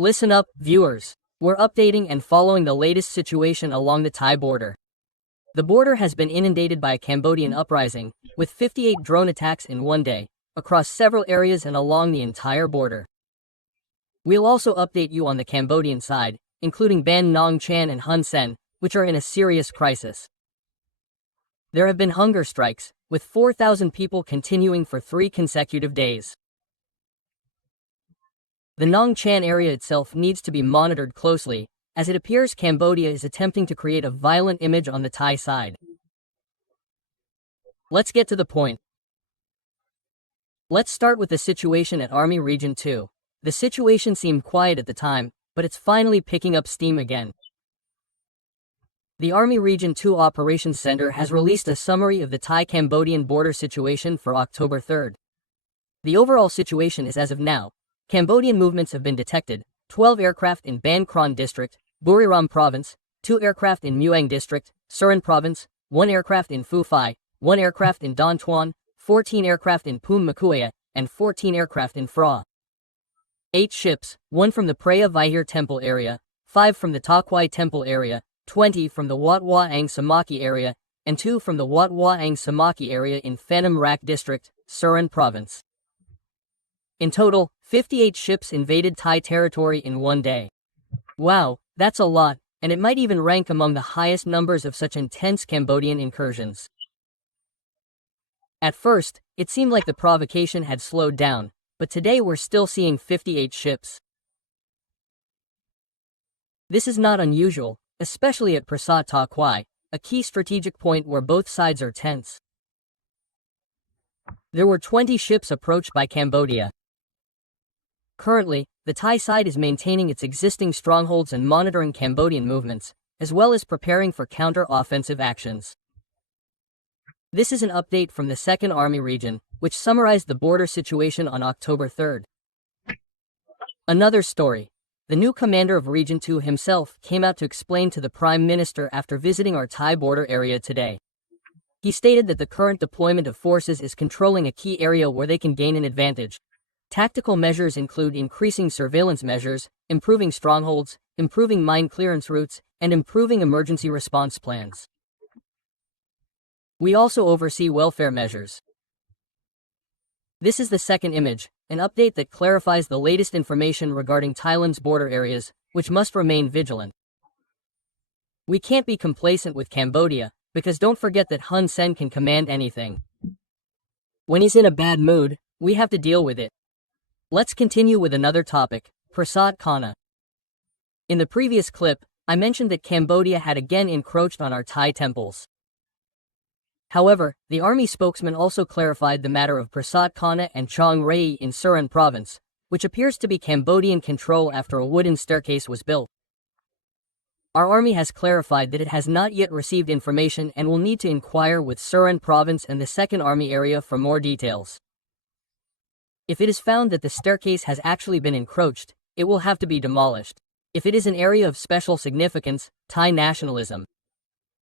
Listen up, viewers. We're updating and following the latest situation along the Thai border. The border has been inundated by a Cambodian uprising, with 58 drone attacks in one day, across several areas and along the entire border. We'll also update you on the Cambodian side, including Ban Nong Chan and Hun Sen, which are in a serious crisis. There have been hunger strikes, with 4,000 people continuing for 3 consecutive days. The Nong Chan area itself needs to be monitored closely, as it appears Cambodia is attempting to create a violent image on the Thai side. Let's get to the point. Let's start with the situation at Army Region 2. The situation seemed quiet at the time, but it's finally picking up steam again. The Army Region 2 Operations Center has released a summary of the Thai-Cambodian border situation for October 3rd. The overall situation is as of now. Cambodian movements have been detected: 12 aircraft in Ban Kron District, Buriram Province, 2 aircraft in Mueang District, Surin Province, 1 aircraft in Phu Phi, 1 aircraft in Don Tuan, 14 aircraft in Phu Makhuea, and 14 aircraft in Phra. 8 ships, 1 from the Preah Vihear Temple area, 5 from the Ta Kwai Temple area, 20 from the Wat Mueang Samaki area, and 2 from the Wat Mueang Samaki area in Phanom Rak District, Surin Province. In total, 58 ships invaded Thai territory in one day. Wow, that's a lot, and it might even rank among the highest numbers of such intense Cambodian incursions. At first, it seemed like the provocation had slowed down, but today we're still seeing 58 ships. This is not unusual, especially at Prasat Ta Kwai, a key strategic point where both sides are tense. There were 20 ships approached by Cambodia. Currently, the Thai side is maintaining its existing strongholds and monitoring Cambodian movements, as well as preparing for counter-offensive actions. This is an update from the 2nd Army Region, which summarized the border situation on October 3rd. Another story. The new commander of Region 2 himself came out to explain to the Prime Minister after visiting our Thai border area today. He stated that the current deployment of forces is controlling a key area where they can gain an advantage. Tactical measures include increasing surveillance measures, improving strongholds, improving mine clearance routes, and improving emergency response plans. We also oversee welfare measures. This is the second image, an update that clarifies the latest information regarding Thailand's border areas, which must remain vigilant. We can't be complacent with Cambodia, because don't forget that Hun Sen can command anything. When he's in a bad mood, we have to deal with it. Let's continue with another topic, Prasat Khana. In the previous clip, I mentioned that Cambodia had again encroached on our Thai temples. However, the army spokesman also clarified the matter of Prasat Khana and Chong Rai in Surin Province, which appears to be Cambodian control after a wooden staircase was built. Our army has clarified that it has not yet received information and will need to inquire with Surin Province and the 2nd Army area for more details. If it is found that the staircase has actually been encroached, it will have to be demolished. If it is an area of special significance, Thai nationalism.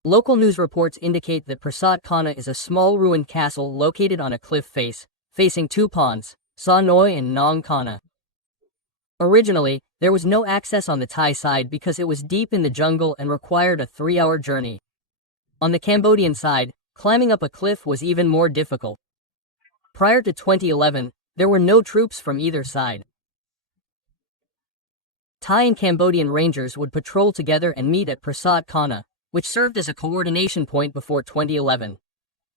Local news reports indicate that Prasat Khana is a small ruined castle located on a cliff face, facing 2 ponds, Sa Noi and Nong Khana. Originally, there was no access on the Thai side because it was deep in the jungle and required a 3-hour journey. On the Cambodian side, climbing up a cliff was even more difficult. Prior to 2011, there were no troops from either side. Thai and Cambodian rangers would patrol together and meet at Prasat Khana, which served as a coordination point before 2011.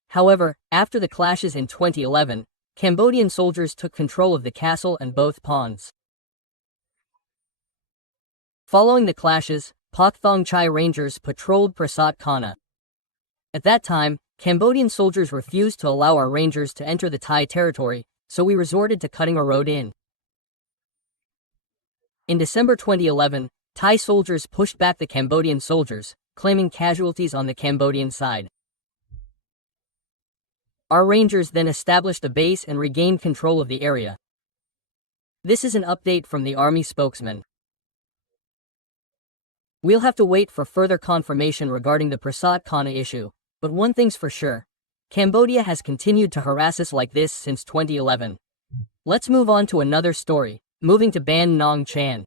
However, after the clashes in 2011, Cambodian soldiers took control of the castle and both ponds. Following the clashes, Pak Thong Chai rangers patrolled Prasat Khana. At that time, Cambodian soldiers refused to allow our rangers to enter the Thai territory, so we resorted to cutting a road in. In December 2011, Thai soldiers pushed back the Cambodian soldiers, claiming casualties on the Cambodian side. Our rangers then established a base and regained control of the area. This is an update from the army spokesman. We'll have to wait for further confirmation regarding the Prasat Khana issue, but one thing's for sure. Cambodia has continued to harass us like this since 2011. Let's move on to another story, moving to Ban Nong Chan.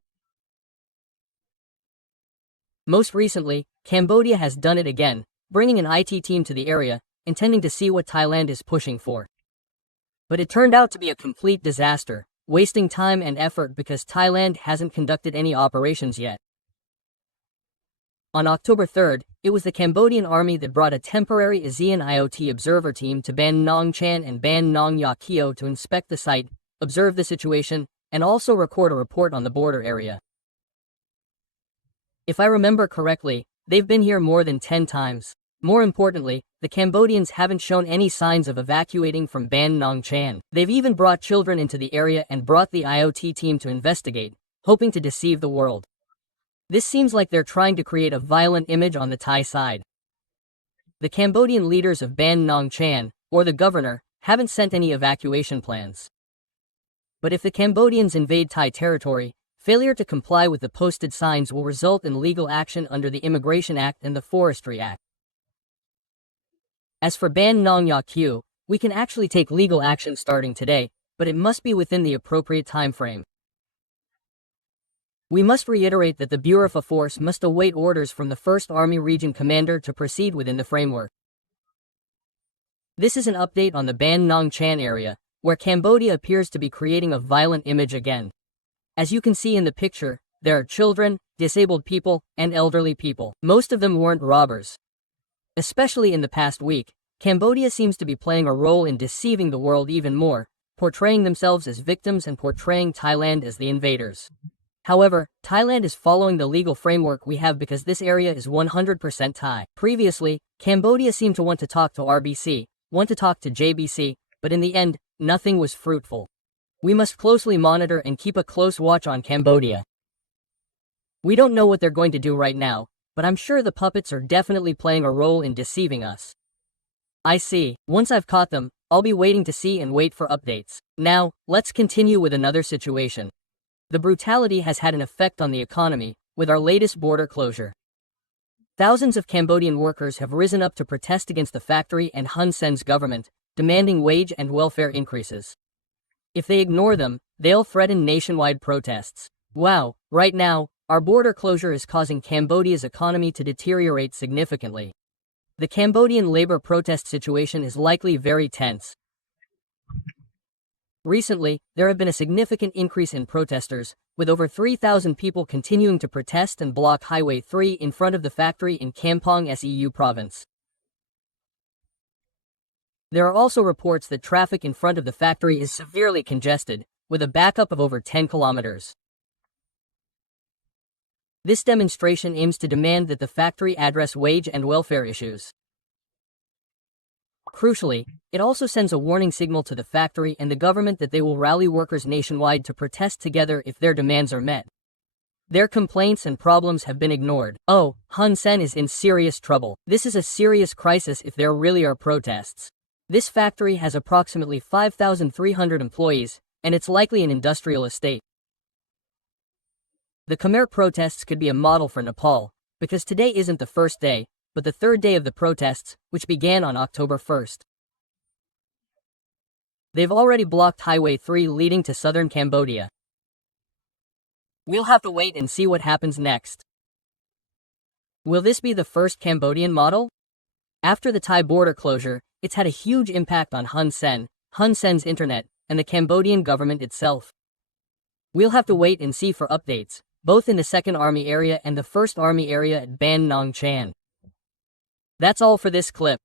Most recently, Cambodia has done it again, bringing an IT team to the area, intending to see what Thailand is pushing for. But it turned out to be a complete disaster, wasting time and effort because Thailand hasn't conducted any operations yet. On October 3rd, it was the Cambodian army that brought a temporary ASEAN IoT observer team to Ban Nong Chan and Ban Nong Ya Keo to inspect the site, observe the situation, and also record a report on the border area. If I remember correctly, they've been here more than 10 times. More importantly, the Cambodians haven't shown any signs of evacuating from Ban Nong Chan. They've even brought children into the area and brought the IoT team to investigate, hoping to deceive the world. This seems like they're trying to create a violent image on the Thai side. The Cambodian leaders of Ban Nong Chan, or the governor, haven't sent any evacuation plans. But if the Cambodians invade Thai territory, failure to comply with the posted signs will result in legal action under the Immigration Act and the Forestry Act. As for Ban Nong Ya Keo, we can actually take legal action starting today, but it must be within the appropriate time frame. We must reiterate that the Buriram force must await orders from the 1st Army Region Commander to proceed within the framework. This is an update on the Ban Nong Chan area, where Cambodia appears to be creating a violent image again. As you can see in the picture, there are children, disabled people, and elderly people. Most of them weren't robbers. Especially in the past week, Cambodia seems to be playing a role in deceiving the world even more, portraying themselves as victims and portraying Thailand as the invaders. However, Thailand is following the legal framework we have because this area is 100% Thai. Previously, Cambodia seemed to want to talk to RBC, want to talk to JBC, but in the end, nothing was fruitful. We must closely monitor and keep a close watch on Cambodia. We don't know what they're going to do right now, but I'm sure the puppets are definitely playing a role in deceiving us. I see. Once I've caught them, I'll be waiting to see and wait for updates. Now, let's continue with another situation. The brutality has had an effect on the economy, with our latest border closure. Thousands of Cambodian workers have risen up to protest against the factory and Hun Sen's government, demanding wage and welfare increases. If they ignore them, they'll threaten nationwide protests. Wow, right now, our border closure is causing Cambodia's economy to deteriorate significantly. The Cambodian labor protest situation is likely very tense. Recently, there have been a significant increase in protesters, with over 3,000 people continuing to protest and block Highway 3 in front of the factory in Kampong Seu province. There are also reports that traffic in front of the factory is severely congested, with a backup of over 10 kilometers. This demonstration aims to demand that the factory address wage and welfare issues. Crucially, it also sends a warning signal to the factory and the government that they will rally workers nationwide to protest together if their demands are met. Their complaints and problems have been ignored. Oh, Hun Sen is in serious trouble. This is a serious crisis if there really are protests. This factory has approximately 5,300 employees, and it's likely an industrial estate. The Khmer protests could be a model for Nepal, because today isn't the first day, but the third day of the protests, which began on October 1st. They've already blocked Highway 3 leading to southern Cambodia. We'll have to wait and see what happens next. Will this be the first Cambodian model? After the Thai border closure, it's had a huge impact on Hun Sen's internet, and the Cambodian government itself. We'll have to wait and see for updates, both in the 2nd Army area and the 1st Army area at Ban Nong Chan. That's all for this clip.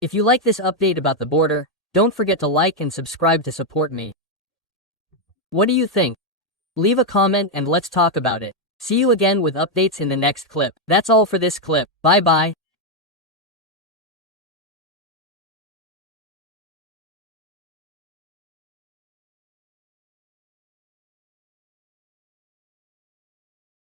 If you like this update about the border, don't forget to like and subscribe to support me. What do you think? Leave a comment and let's talk about it. See you again with updates in the next clip. That's all for this clip. Bye bye.